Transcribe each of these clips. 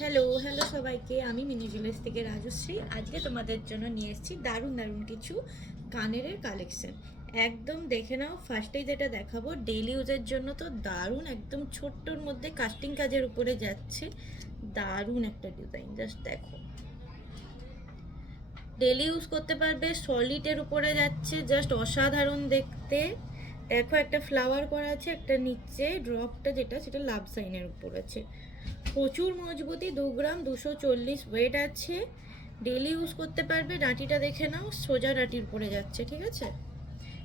Hello hello সবাইকে, আমি mini jewellers থেকে রাজশ্রী। আজকে তোমাদের জন্য নিয়ে এসেছি দারুণ দারুণ কিছু কানের কালেকশন। একদম দেখে নাও। ফার্স্টেই যেটা দেখাবো ডেইলি ইউজের জন্য তো দারুণ, একদম ছোট্টর মধ্যে কাস্টিং কাজের উপরে যাচ্ছে। দারুণ একটা ডিজাইন, জাস্ট দেখো। ডেইলি ইউজ করতে পারবে, সলিডের উপরে যাচ্ছে, জাস্ট অসাধারণ দেখতে। দেখো একটা ফ্লাওয়ার করা আছে, একটা নিচে ড্রপটা যেটা সেটা লাভ সাইনের উপর আছে। প্রচুর মজবুতি, 2 গ্রাম 240 ওয়েট আছে। ডেলি ইউজ করতে পারবে। ডাঁটিটা দেখে নাও, সোজা ডাঁটির উপরে যাচ্ছে, ঠিক আছে।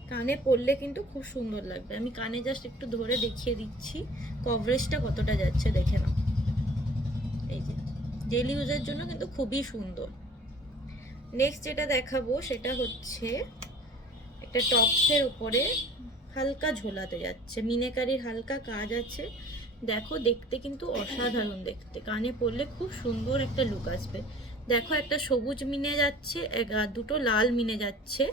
কানে পরলে কিন্তু খুব সুন্দর লাগবে। আমি কানে জাস্ট একটু ধরে দেখিয়ে দিচ্ছি কভারেজটা কতটা যাচ্ছে, দেখে নাও। এই যে ডেলি ইউজের জন্য কিন্তু খুবই সুন্দর। নেক্সট যেটা দেখাবো সেটা হচ্ছে একটা টপসের উপরে হালকা ঝোলাতে যাচ্ছে, মিনেকারির হালকা কাজ আছে। দেখো দেখতে কিন্তু অসাধারণ দেখতে, কানে পরলে খুব সুন্দর একটা লুক আসবে। দেখো একটা সবুজ মিনে যাচ্ছে, দুটো লাল মিনে যাচ্ছে,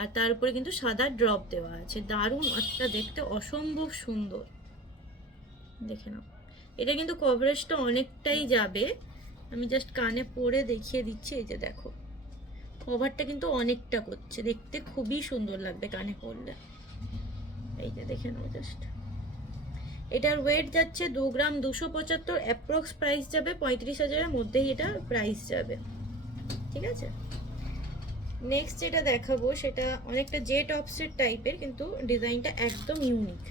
আর তার উপরে কিন্তু সাদা ড্রপ দেওয়া আছে। দারুণ একটা দেখতে, অসম্ভব সুন্দর। দেখে নাও, এটা কিন্তু কভারেজটা অনেকটাই যাবে। আমি জাস্ট কানে পরে দেখিয়ে দিচ্ছি। এই যে দেখো, কভারটা কিন্তু অনেকটা করছে, দেখতে খুবই সুন্দর লাগবে কানে পরলে। এই যে দেখে নাও জাস্ট। এটার ওয়েট যাচ্ছে 2 গ্রাম 275, অ্যাপ্রক্স প্রাইস যাবে 35,000-এর মধ্যেই এটা প্রাইস যাবে, ঠিক আছে। নেক্সট যেটা দেখাবো সেটা অনেকটা জেট অফসেট টাইপের, কিন্তু ডিজাইনটা একদম ইউনিক,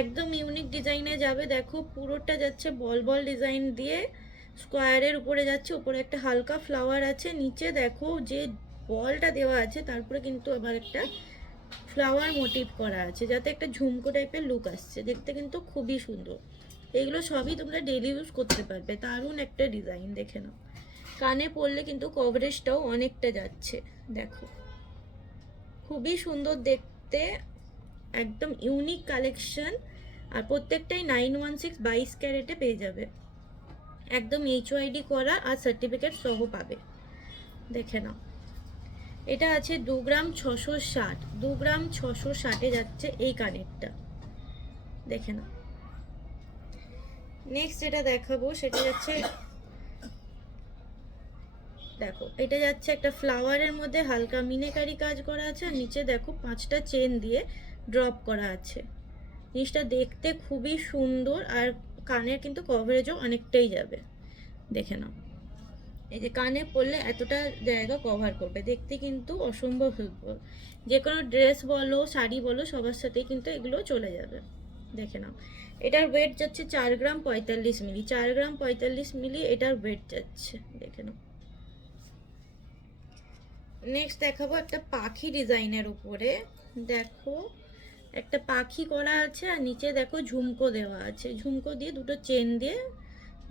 একদম ইউনিক ডিজাইনে যাবে। দেখো পুরোটা যাচ্ছে বল বল ডিজাইন দিয়ে, স্কোয়ারের উপরে যাচ্ছে, উপরে একটা হালকা ফ্লাওয়ার আছে। নিচে দেখো যে বলটা দেওয়া আছে তারপরে কিন্তু আবার একটা ফ্লাওয়ার মোটিভ করা আছে, যাতে একটা ঝুমকো টাইপের লুক আসছে। দেখতে কিন্তু খুবই সুন্দর। এগুলো সবই তোমরা ডেলি ইউজ করতে পারবে। দারুণ একটা ডিজাইন, দেখে নাও। কানে পরলে কিন্তু কভারেজটাও অনেকটা যাচ্ছে, দেখো খুবই সুন্দর দেখতে, একদম ইউনিক কালেকশন। আর প্রত্যেকটাই 916 22 ক্যারেটে পেয়ে যাবে, একদম HYD করা আর সার্টিফিকেট সহ পাবে। দেখে নাও, এটা আছে 2 গ্রাম 660, 2 গ্রাম 660-এ যাচ্ছে এই কানেরটা, দেখে নাও। নেক্সট যেটা দেখাবো সেটা যাচ্ছে, দেখো এটা যাচ্ছে একটা ফ্লাওয়ারের মধ্যে হালকা মিনেকারি কাজ করা আছে, আর নিচে দেখো 5টা চেন দিয়ে ড্রপ করা আছে। জিনিসটা দেখতে খুবই সুন্দর, আর কানের কিন্তু কভারেজও অনেকটাই যাবে, দেখে নাও। এই যে কানে পরলে এতটা জায়গা কভার করবে, দেখতে কিন্তু অসম্ভব সুন্দর। যে কোনো ড্রেস বলো, শাড়ি বলো, সবার সাথেই কিন্তু এগুলো চলে যাবে, দেখে নাও। এটার ওয়েট যাচ্ছে 4 গ্রাম 45 মিলি, 4 গ্রাম 45 মিলি এটার ওয়েট যাচ্ছে, দেখে নাও। নেক্সট দেখাবো একটা পাখি ডিজাইনের উপরে। দেখো একটা পাখি করা আছে, আর নিচে দেখো ঝুমকো দেওয়া আছে, ঝুমকো দিয়ে দুটো চেন দিয়ে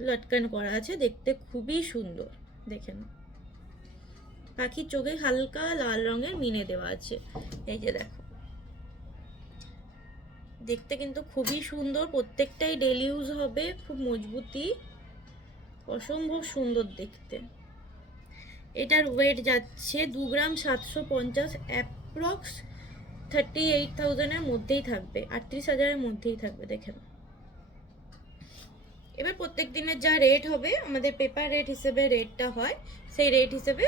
লটকান করা আছে, দেখতে খুবই সুন্দর। দেখে নাও, পাখির চোখে হালকা লাল রঙের মিনে দেওয়া আছে। এই যে দেখো, দেখতে কিন্তু খুবই সুন্দর। প্রত্যেকটাই ডেলি ইউজ হবে, খুব মজবুতি, অসম্ভব সুন্দর দেখতে। এটার ওয়েট যাচ্ছে 2 গ্রাম 750, অ্যাপ্রক্স 38,000-এর মধ্যেই থাকবে, 38,000-এর মধ্যেই থাকবে, দেখে নাও। এবার প্রত্যেক দিনের যা রেট হবে, আমাদের পেপার রেট হিসেবে রেটটা হয়, সেই রেট হিসেবে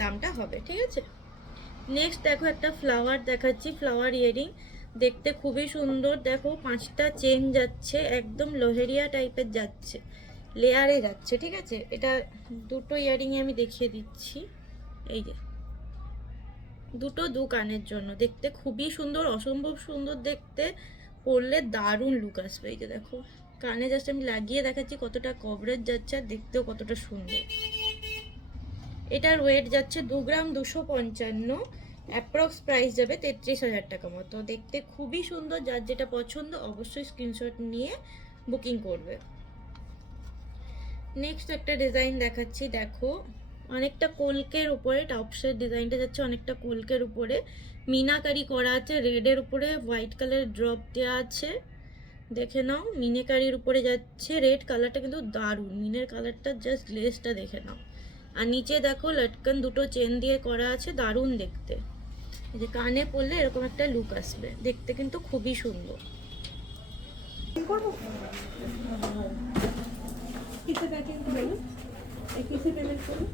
দামটা হবে, ঠিক আছে। নেক্সট দেখো একটা ফ্লাওয়ার দেখাচ্ছি, ফ্লাওয়ার ইয়ারিং, দেখতে খুবই সুন্দর। দেখো 5টা চেন যাচ্ছে, একদম লোহেরিয়া টাইপের যাচ্ছে, লেয়ারে যাচ্ছে, ঠিক আছে। এটা দুটো ইয়ারিংয়ে আমি দেখিয়ে দিচ্ছি। এই যে দুটো দু কানের জন্য, দেখতে খুবই সুন্দর, অসম্ভব সুন্দর দেখতে, পরলে দারুণ লুক আসবে। এই যে দেখো, কানে জাস্ট আমি লাগিয়ে দেখাচ্ছি কতটা কভারেজ যাচ্ছে, আর দেখতেও কতটা সুন্দর। এটার ওয়েট যাচ্ছে 2 গ্রাম 255, অ্যাপ্রক্স প্রাইস যাবে 33,000 টাকা মতো। দেখতে খুবই সুন্দর, যার যেটা পছন্দ অবশ্যই স্ক্রিনশট নিয়ে বুকিং করবে। নেক্সট একটা ডিজাইন দেখাচ্ছি, দেখো অনেকটা কলকের উপরে, টপসের ডিজাইনটা যাচ্ছে অনেকটা কলকের উপরে, মিনাকারি করা আছে, রেডের উপরে হোয়াইট কালার ড্রপ দেওয়া আছে, দেখে নাও। মিনেকারির উপরে যাচ্ছে, রেড কালারটা কিন্তু দারুণ, মিনের কালারটা জাস্ট গ্লেজটা দেখে নাও। আর নিচে দেখো লটকন দুটো চেন দিয়ে করা আছে, দারুণ দেখতে। এই যে কানে পরলে এরকম একটা লুক আসবে, দেখতে কিন্তু খুবই সুন্দর। কিসে প্যাকিং করুন? কিসে পেমেন্ট করুন?